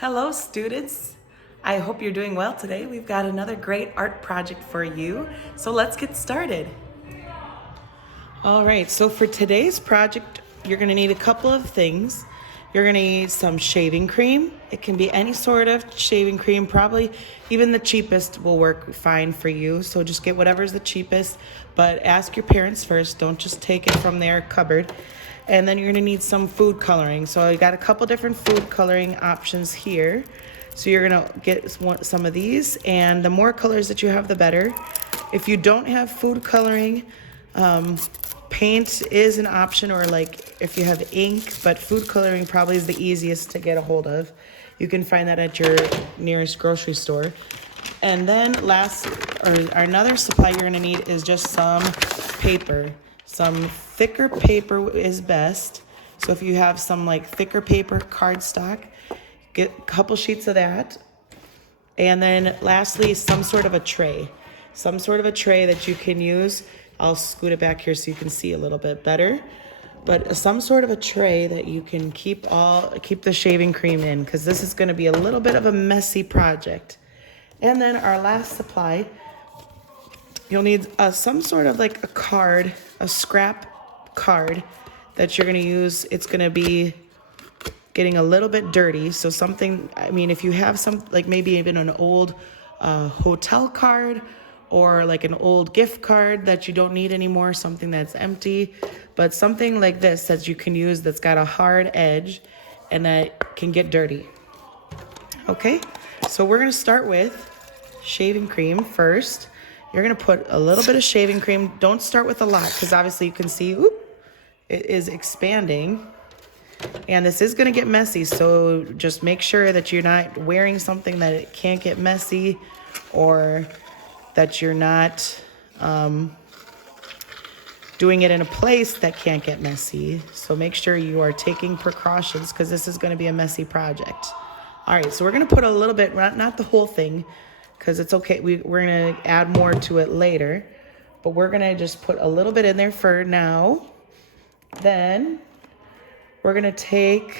Hello, students. I hope you're doing well today. We've got another great art project for you. So let's get started. All right, so for today's project, you're gonna need a couple of things. You're gonna need some shaving cream. It can be any sort of shaving cream, probably even the cheapest will work fine for you. So just get whatever's the cheapest, but ask your parents first. Don't just take it from their cupboard. And then you're gonna need some food coloring. So I got a couple different food coloring options here. So you're gonna get some of these, and the more colors that you have, the better. If you don't have food coloring, paint is an option, or like if you have ink, but food coloring probably is the easiest to get a hold of. You can find that at your nearest grocery store. And then another supply you're gonna need is just some paper. Some thicker paper is best. So if you have some like thicker paper, cardstock, get a couple sheets of that. And then lastly, some sort of a tray. Some sort of a tray that you can use. I'll scoot it back here so you can see a little bit better. But some sort of a tray that you can keep the shaving cream in, because this is going to be a little bit of a messy project. And then our last supply, you'll need some sort of like a card, a scrap card that you're going to use. It's going to be getting a little bit dirty. So something, I mean, if you have some, like maybe even an old hotel card, or like an old gift card that you don't need anymore, something that's empty, but something like this that you can use that's got a hard edge and that can get dirty. Okay, so we're gonna start with shaving cream first. You're gonna put a little bit of shaving cream. Don't start with a lot, because obviously you can see, it is expanding. And this is gonna get messy, so just make sure that you're not wearing something that it can't get messy, or that you're not doing it in a place that can't get messy. So make sure you are taking precautions, because this is going to be a messy project. All right, so we're going to put a little bit, not the whole thing, because it's okay. We're going to add more to it later, but we're going to just put a little bit in there for now. Then we're going to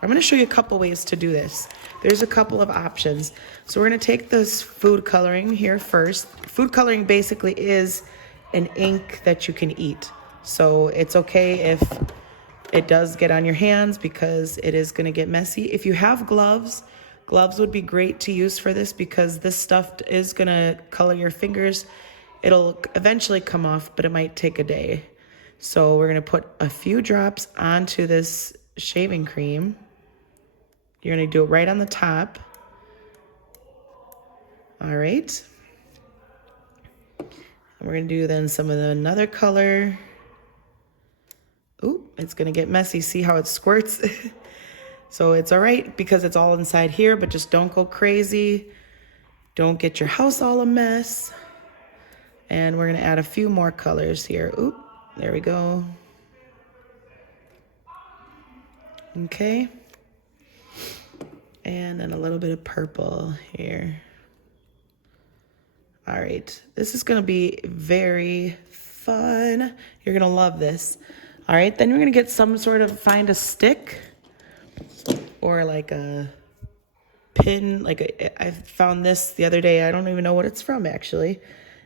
I'm going to show you a couple ways to do this. There's a couple of options. So we're going to take this food coloring here first. Food coloring basically is an ink that you can eat. So it's okay if it does get on your hands, because it is going to get messy. If you have gloves would be great to use for this, because this stuff is going to color your fingers. It'll eventually come off, but it might take a day. So we're going to put a few drops onto this shaving cream. You're going to do it right on the top. All right. And we're going to do then some of another color. Ooh, it's going to get messy. See how it squirts? So it's all right because it's all inside here, but just don't go crazy. Don't get your house all a mess. And we're going to add a few more colors here. Ooh, there we go. Okay. And then a little bit of purple here. All right, this is gonna be very fun. You're gonna love this. All right, then you're gonna find a stick or like a pin. I found this the other day. I don't even know what it's from actually.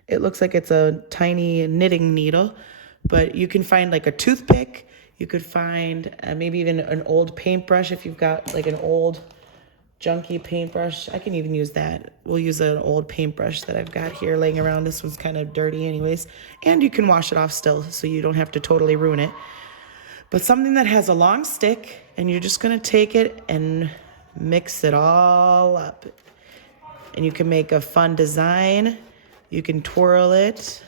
It looks like it's a tiny knitting needle, but you can find like a toothpick. You could find maybe even an old paintbrush if you've got like an old junky paintbrush. I can even use that. We'll use an old paintbrush that I've got here laying around. This one's kind of dirty anyways. And you can wash it off still, so you don't have to totally ruin it. But something that has a long stick, and you're just gonna take it and mix it all up. And you can make a fun design. You can twirl it.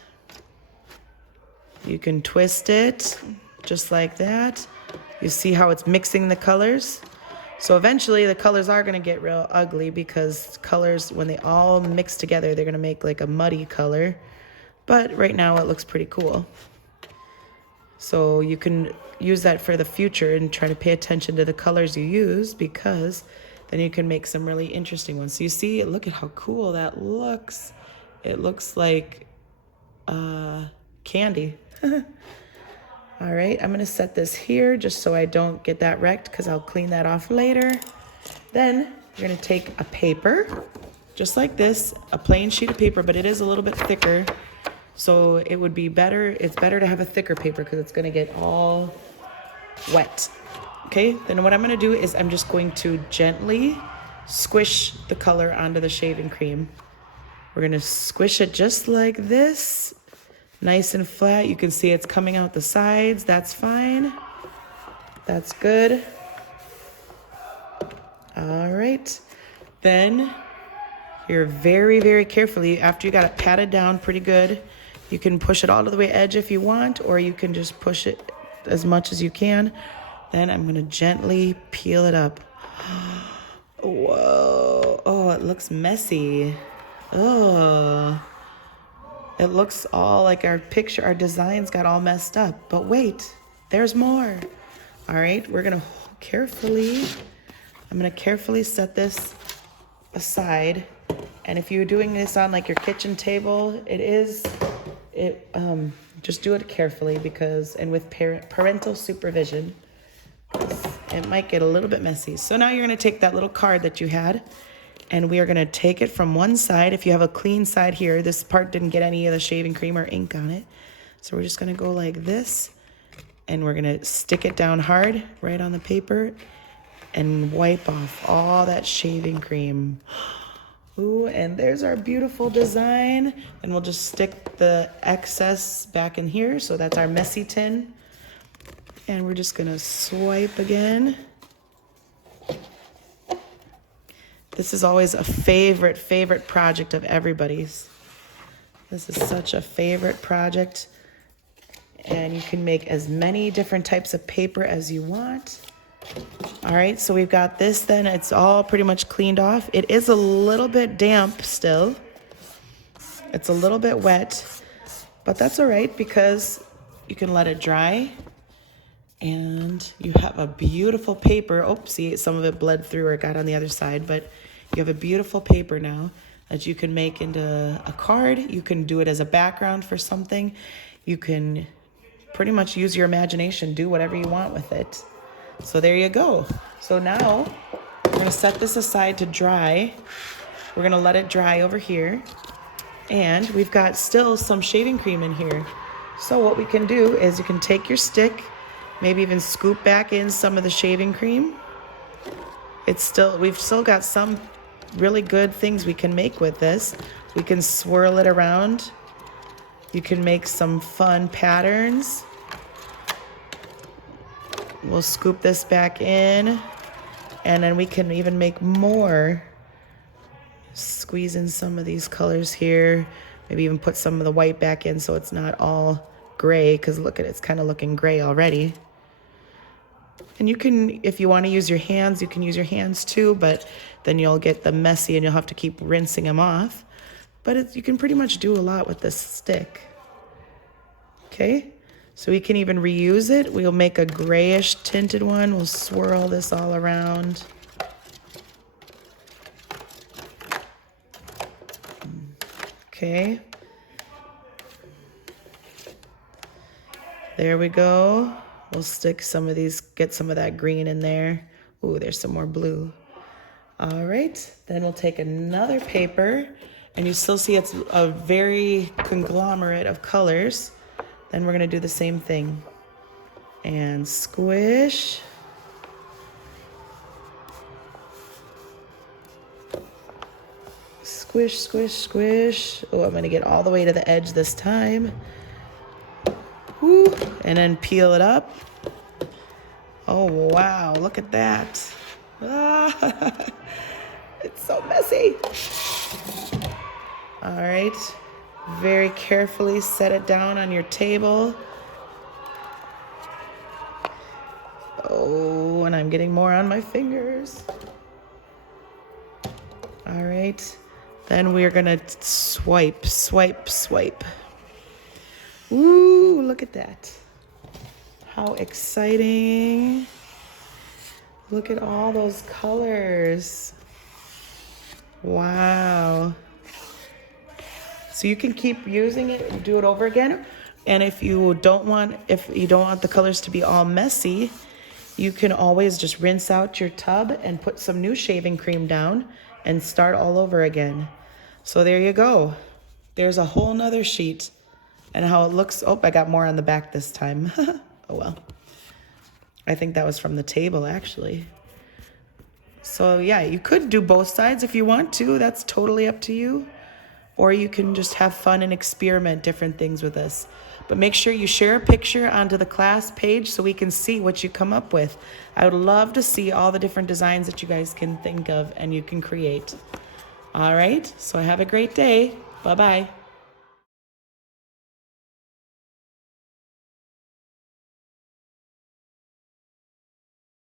You can twist it, just like that. You see how it's mixing the colors? So eventually the colors are going to get real ugly, because colors, when they all mix together, they're going to make like a muddy color. But right now it looks pretty cool. So you can use that for the future and try to pay attention to the colors you use, because then you can make some really interesting ones. So you see, look at how cool that looks. It looks like candy. All right, I'm gonna set this here just so I don't get that wrecked, because I'll clean that off later. Then you're gonna take a paper, just like this, a plain sheet of paper, but it is a little bit thicker. So it would be better, it's better to have a thicker paper because it's gonna get all wet. Okay, then what I'm gonna do is I'm just going to gently squish the color onto the shaving cream. We're gonna squish it just like this, nice and flat. You can see it's coming out the sides, that's fine. That's good. All right, then you're very, very carefully, after you got it patted down pretty good, you can push it all to the way edge if you want, or you can just push it as much as you can. Then I'm gonna gently peel it up. Whoa, oh, it looks messy. Oh, it looks all like our picture, our designs got all messed up, but wait, there's more. All right, we're gonna I'm gonna carefully set this aside. And if you're doing this on like your kitchen table, just do it carefully and with parental supervision, it might get a little bit messy. So now you're gonna take that little card that you had, and we are gonna take it from one side. If you have a clean side here, this part didn't get any of the shaving cream or ink on it. So we're just gonna go like this, and we're gonna stick it down hard right on the paper and wipe off all that shaving cream. Ooh, and there's our beautiful design. And we'll just stick the excess back in here. So that's our messy tin. And we're just gonna swipe again. This is always a favorite project of everybody's. This is such a favorite project. And you can make as many different types of paper as you want. All right, so we've got this then. It's all pretty much cleaned off. It is a little bit damp still. It's a little bit wet, but that's all right because you can let it dry and you have a beautiful paper. Oh, see, some of it bled through or got on the other side, but you have a beautiful paper now that you can make into a card. You can do it as a background for something. You can pretty much use your imagination, do whatever you want with it. So there you go. So now we're gonna set this aside to dry. We're gonna let it dry over here. And we've got still some shaving cream in here. So what we can do is you can take your stick, maybe even scoop back in some of the shaving cream. We've still got some really good things we can make with this. We can swirl it around. You can make some fun patterns. We'll scoop this back in, and then we can even make more. Squeeze in some of these colors here. Maybe even put some of the white back in so it's not all gray, because look at it, it's kind of looking gray already. And you can, if you want to use your hands, you can use your hands too, but then you'll get the messy and you'll have to keep rinsing them off. But you can pretty much do a lot with this stick. Okay? So we can even reuse it. We'll make a grayish tinted one. We'll swirl this all around. Okay. There we go. We'll stick some of these, get some of that green in there. Ooh, there's some more blue. All right, then we'll take another paper, and you still see it's a very conglomerate of colors. Then we're gonna do the same thing. And squish. Squish, squish, squish. Oh, I'm gonna get all the way to the edge this time. Woo. And then peel it up. Oh, wow, look at that. Ah, it's so messy. All right, very carefully set it down on your table. Oh, and I'm getting more on my fingers. All right, then we are gonna swipe, swipe, swipe. Ooh, look at that. How exciting. Look at all those colors. Wow. So you can keep using it and do it over again. And if you don't want the colors to be all messy, You can always just rinse out your tub and put some new shaving cream down and start all over again. So there you go. There's a whole nother sheet and how it looks. Oh, I got more on the back this time. Oh well. I think that was from the table actually. So yeah, you could do both sides if you want to. That's totally up to you. Or you can just have fun and experiment different things with this. But make sure you share a picture onto the class page so we can see what you come up with. I would love to see all the different designs that you guys can think of and you can create. All right, so have a great day. Bye-bye.